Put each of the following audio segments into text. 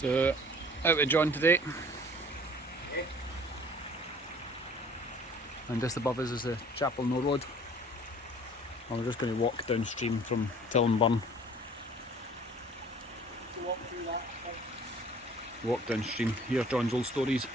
So, out with John today. And just above us is the Chapelknowe Road. And we're just going to walk downstream from Tillan Burn. Walk downstream, hear John's old stories.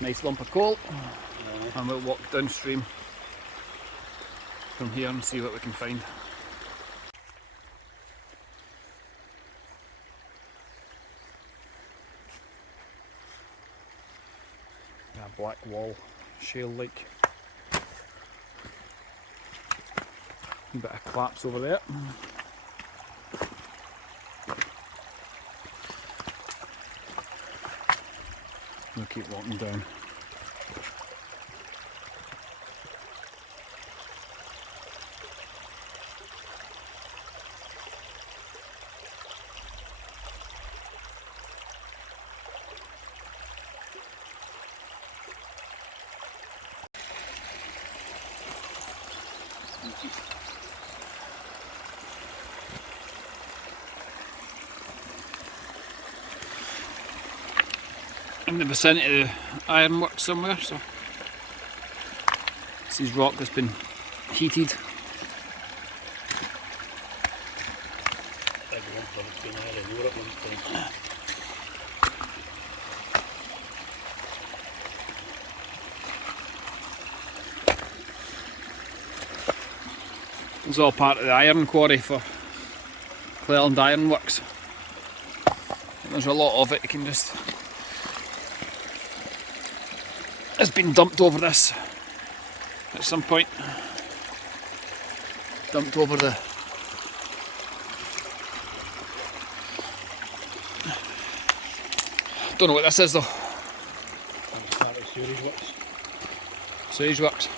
Nice lump of coal, and we'll walk downstream from here and see what we can find. A black wall, shale-like. A bit of collapse over there. We'll keep walking down. In the vicinity of the ironworks somewhere, so this is rock that's been heated. It's all part of the iron quarry for Cleland Ironworks. There's a lot of it. You can just, it's been dumped over this at some point. Dumped over the don't know what this is though. Sewage works. Sewage works.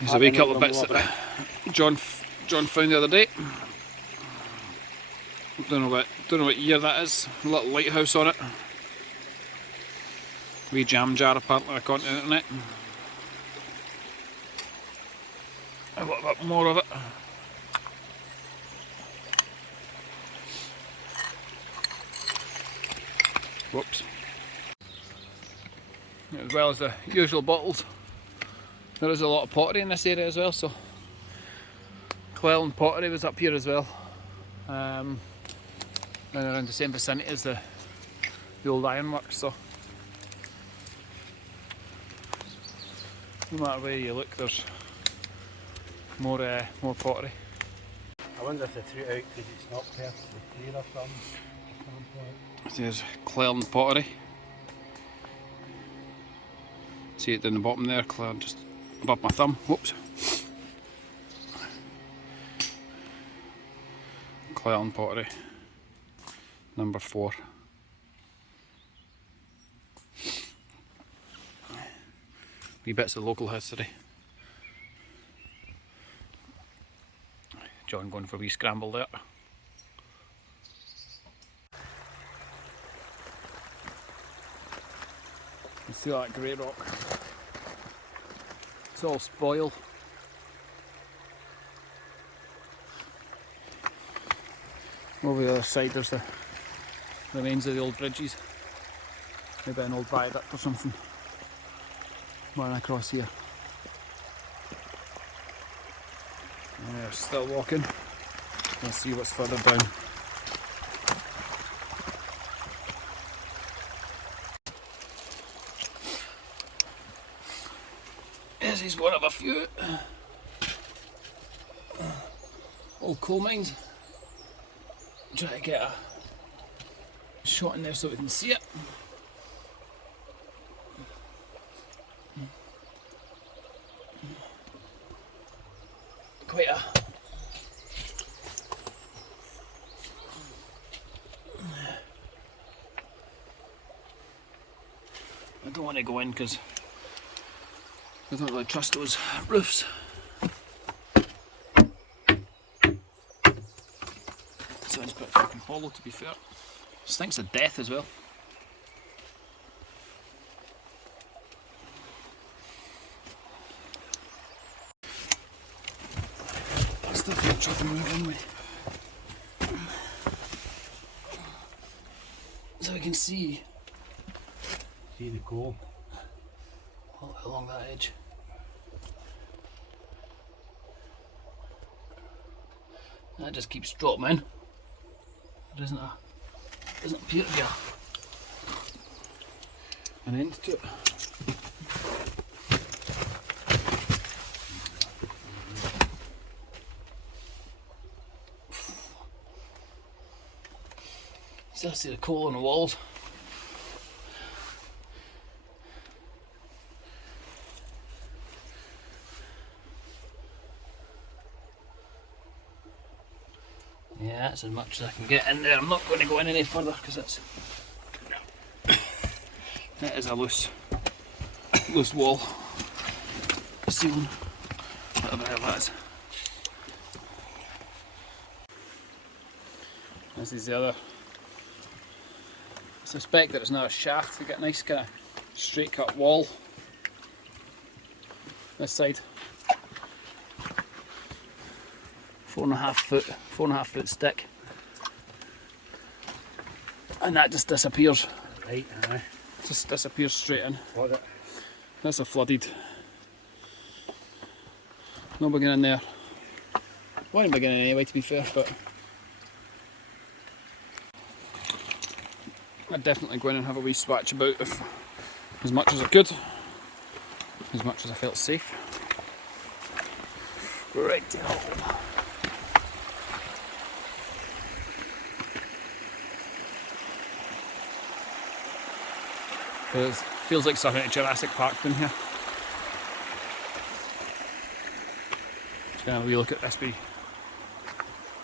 There's a wee couple of bits that John found the other day. Don't know what year that is. A little lighthouse on it. Wee jam jar apparently according to the internet. A little bit more of it. Whoops. As well as the usual bottles. There is a lot of pottery in this area as well, so Cleland pottery was up here as well. And around the same vicinity as the old ironworks, so no matter where you look there's more pottery. I wonder if they threw it out because it's not perfectly clear or something. There's Cleland pottery. See it down the bottom there, Cleland, just above my thumb. Whoops. Cleland pottery, number 4. Wee bits of local history. John going for a wee scramble there. You see that grey rock? It's all spoil. Over the other side there's the remains of the old bridges. Maybe an old viaduct or something. Run across here. And we're still walking. Let's see what's further down. This is one of a few old coal mines. Try to get a shot in there so we can see it. Quite a don't want to go in because I don't really trust those roofs. Sounds pretty fucking hollow, to be fair. Stinks of death as well. That's the filter to move in with. So we can see the coal all along that edge. That just keeps dropping in. There doesn't appear to be an end to it. Still see the coal on the walls. Yeah, that's as much as I can get in there. I'm not going to go in any further because that is a loose wall. Ceiling. Whatever hell that is. This is the other. I suspect that it's not a shaft. You get a nice kind of straight cut wall. This side. 4.5 foot stick, and that just disappears. Right, aye. Just disappears straight in. Flood it. That's a flooded. No beginning there. Wasn't beginning anyway, to be fair, but I'd definitely go in and have a wee swatch about if, as much as I could, as much as I felt safe. Right to home. It feels like something at Jurassic Park down here. Just gonna have a wee look at this wee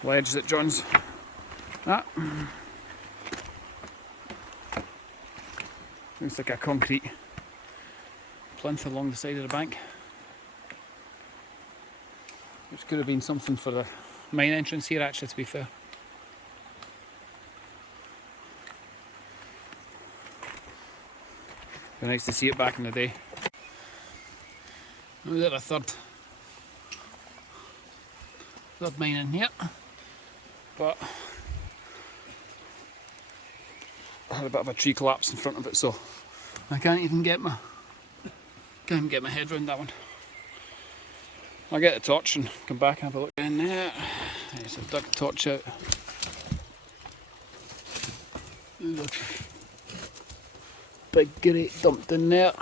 ledge that joins that. Looks like a concrete plinth along the side of the bank, which could have been something for the mine entrance here, actually, to be fair. Be nice to see it back in the day. We got a third mine in here, but I had a bit of a tree collapse in front of it, so I can't even get my head around that one. I'll get the torch and come back and have a look in there. Yes, I've dug the torch out. Look. Big grate dumped in there.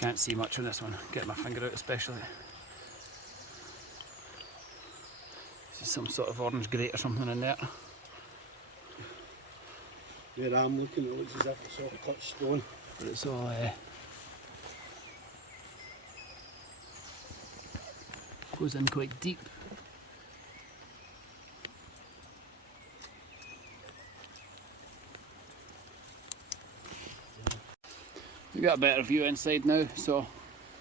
Can't see much on this one. Get my finger out especially. See some sort of orange grate or something in there. Where I'm looking, it looks as if it's all cut stone. But it's all goes in quite deep. We've got a better view inside now, so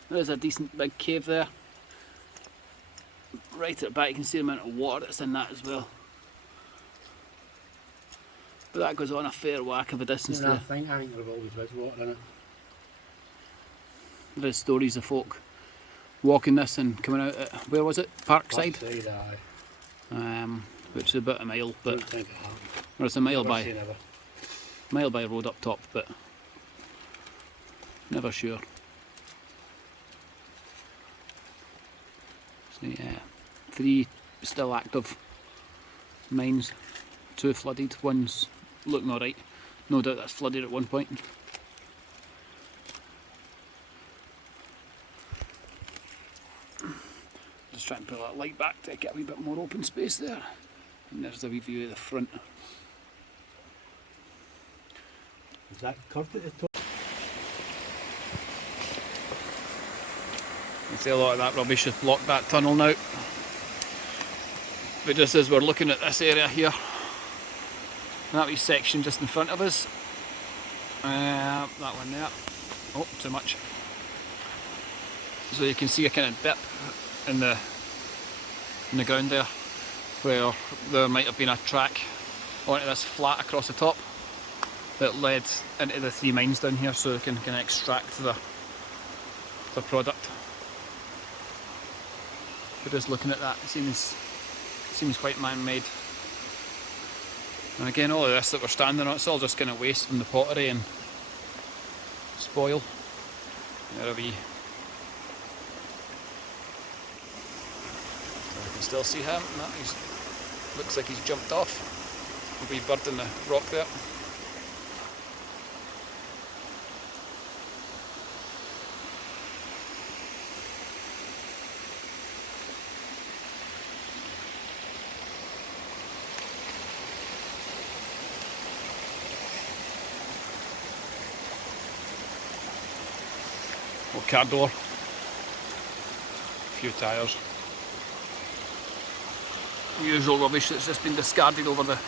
there's a decent big cave there. Right at the back you can see the amount of water that's in that as well. But that goes on a fair whack of a distance there. I think there always is water in it. There's stories of folk walking this and coming out at, where was it? Parkside? Parkside, aye. Which is about a mile, but I don't think it happened. or it's a mile Never say never. by road up top, but never sure. So yeah, 3 still active mines, 2 flooded, one's looking alright. No doubt that's flooded at one point. Just trying to pull that light back to get a wee bit more open space there. And there's a wee view of the front. Is that curved at the top? You see a lot of that rubbish has blocked that tunnel now. But just as we're looking at this area here, that wee section just in front of us, That one there. Oh, too much. So you can see a kind of dip in the ground there, where there might have been a track onto this flat across the top that led into the 3 mines down here, so you can extract the product. But just looking at that, it seems quite man-made. And again, all of this that we're standing on, it's all just kind of waste from the pottery and spoil. There a wee. I can still see him. No, looks like he's jumped off. A wee bird in the rock there. Calder, a few tyres, usual rubbish that's just been discarded over the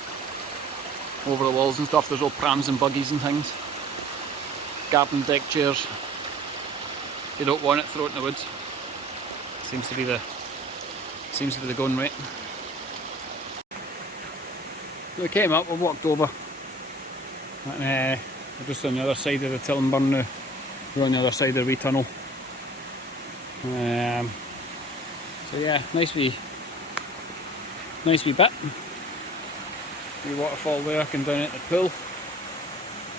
walls and stuff. There's all prams and buggies and things, garden deck chairs. If you don't want it, throw it in the woods. Seems to be the going rate. So we came up, we walked over, and we're just on the other side of the Tillan Burn now. We're on the other side of the wee tunnel. So yeah, nice wee bit. Wee waterfall there, come down at the pool.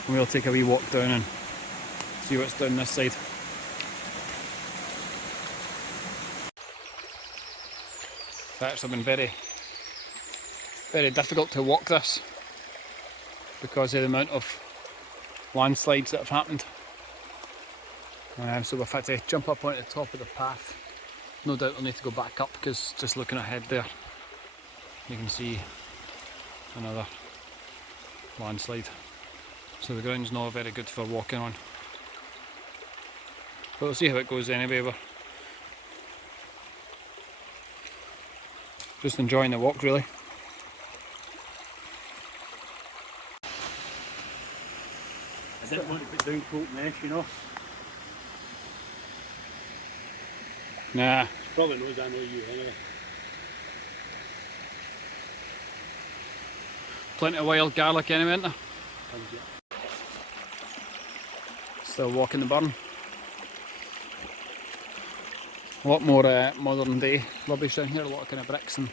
And we'll take a wee walk down and see what's down this side. It's actually been very difficult to walk this because of the amount of landslides that have happened. So we've had to jump up onto the top of the path. No doubt we'll need to go back up because just looking ahead there, you can see another landslide. So the ground's not very good for walking on. But we'll see how it goes anyway. We're just enjoying the walk really. I didn't want to put down coat mesh, you know. Nah. Probably knows I know you anyway. Plenty of wild garlic anyway, isn't there? Still walking the burn. A lot more modern day rubbish down here, a lot of kind of bricks and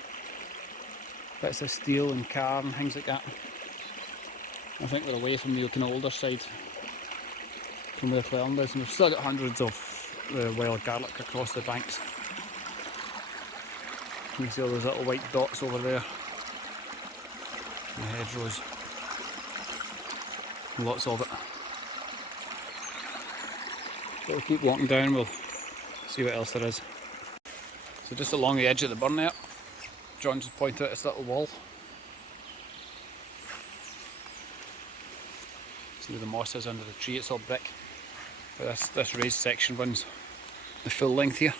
bits of steel and car and things like that. I think we're away from the kind of older side from where Cleland is, and we've still got hundreds of wild garlic across the banks. You can see all those little white dots over there in the hedgerows. Lots of it. But we'll keep walking down, we'll see what else there is. So just along the edge of the burn there, John just pointed out this little wall. See where the moss is under the tree, it's all brick. But this raised section runs the full length here.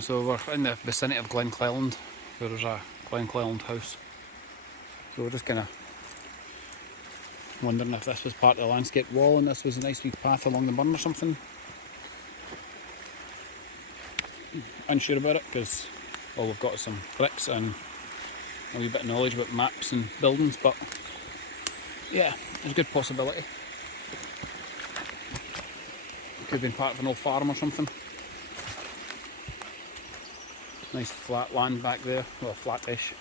So we're in the vicinity of Cleland, where there's a Cleland House. So we're just kind of wondering if this was part of the landscape wall and this was a nice wee path along the burn or something. Unsure about it because all we've got is some bricks and a wee bit of knowledge about maps and buildings, but yeah, there's a good possibility. Could have been part of an old farm or something. Nice flat land back there, well, flat-ish.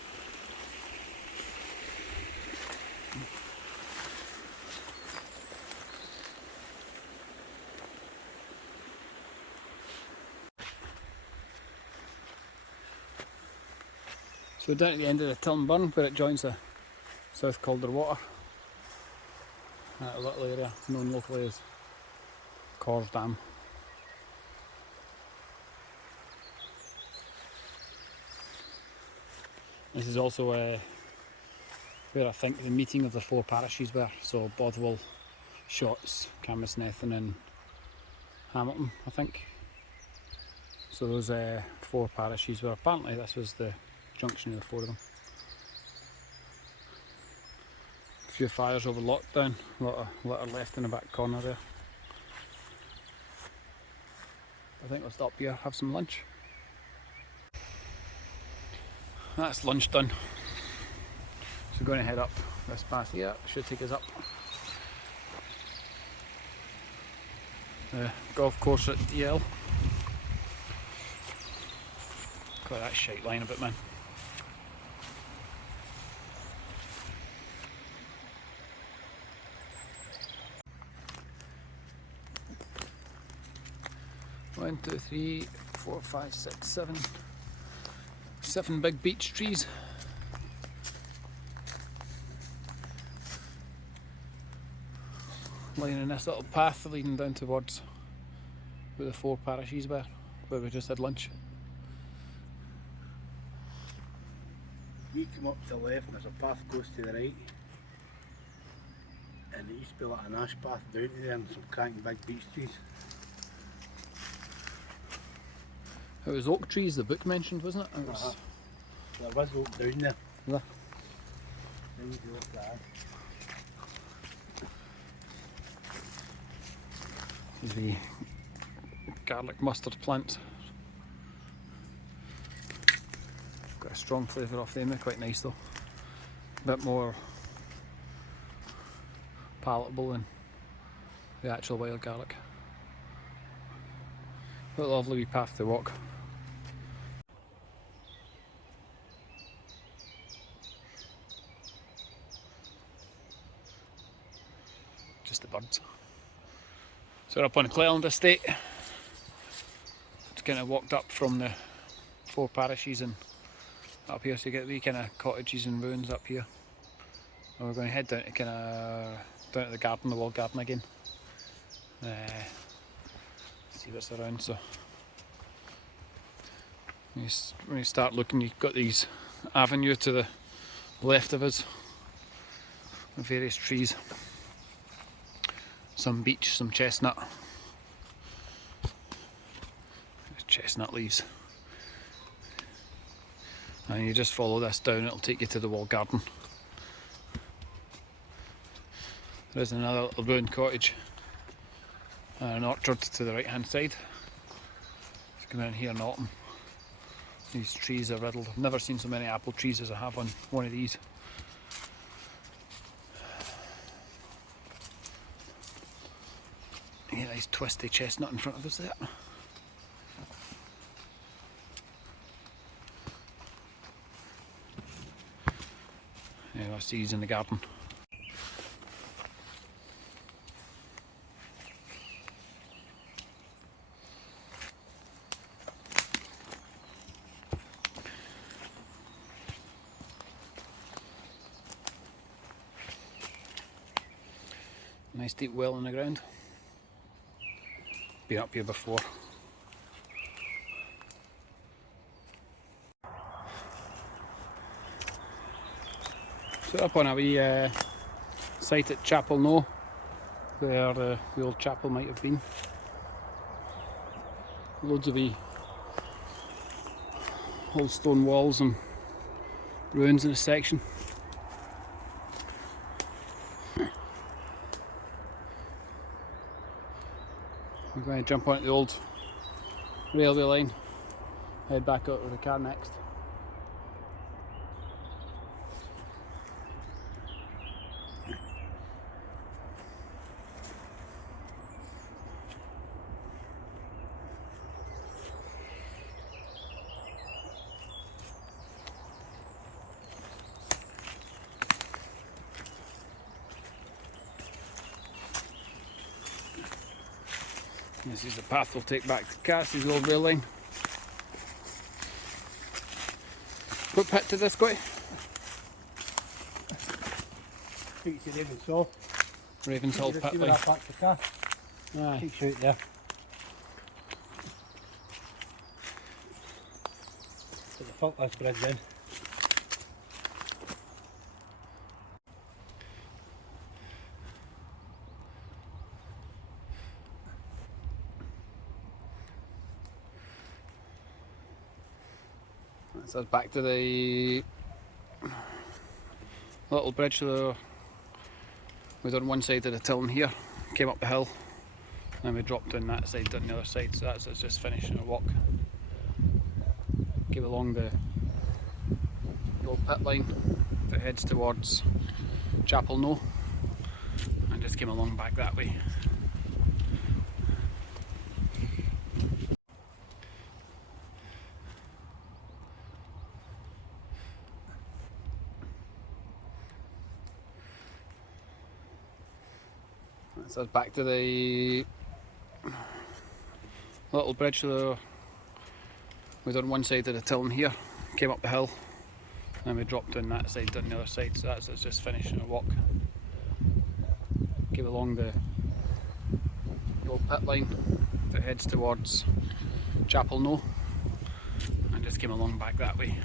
So we're down at the end of the Tillan Burn where it joins the South Calder water. A little area known locally as Calder Dam. This is also where I think the meeting of the 4 parishes were, so Bothwell, Shotts, Camusnethan and Hamilton, I think. So those 4 parishes were, apparently this was the junction of the 4 of them. few fires over lockdown, a lot of litter left in the back corner there. I think we'll stop here, have some lunch. That's lunch done. So we're going to head up this path here, should take us up the golf course at DL. Got that shite line a bit, man. One, two, three, 4, 5, 6, 7. 7 big beech trees. Lining this little path leading down towards where the 4 parishes were, where we just had lunch. You come up to the left and there's a path goes to the right. And it used to be like an ash path down to there and some cracking big beech trees. It was oak trees the book mentioned, wasn't it? It was... There was oak down there. Yeah. Down the oak there. The garlic mustard plants. Got a strong flavour off them, they're quite nice though. A bit more palatable than the actual wild garlic. What a lovely wee path to walk. Just the birds. So we're up on the Cleland Estate. Just kind of walked up from the 4 parishes and up here, so you get the kind of cottages and ruins up here. And we're going to head down to down to the garden, the walled garden again. See what's around. So when you start looking, you've got these avenue to the left of us, with various trees. Some beech, some chestnut. Chestnut leaves. And you just follow this down, it'll take you to the walled garden. There's another little ruined cottage and an orchard to the right hand side. Just come in here in autumn. These trees are riddled. I've never seen so many apple trees as I have on one of these. Yeah, nice twisty chestnut in front of us there. Yeah, that's these in the garden. Nice deep well in the ground. Been up here before. So up on a wee site at Chapelknowe, where the old chapel might have been. Loads of wee old stone walls and ruins in this section. We're going to jump onto the old railway line, head back out with the car next. This is the path we'll take back to Cassie's old rail line. What pit did this go to? Take you to Ravenshaw. Ravenshaw pit See line. where I parked the car? Aye. Takes you out there. Put the faultless bridge in. So back to the little bridge to the was on one side of the Tillan here, came up the hill, and then we dropped down that side, down the other side, so that's us just finishing our walk. Came along the old pit line that heads towards Chapelknowe, and just came along back that way. So it's back to the little bridge there. Was on one side of the Tillan here, came up the hill, and then we dropped down that side, down the other side, so that's us just finishing our walk. Came along the old pit line that heads towards Chapelknowe, and just came along back that way.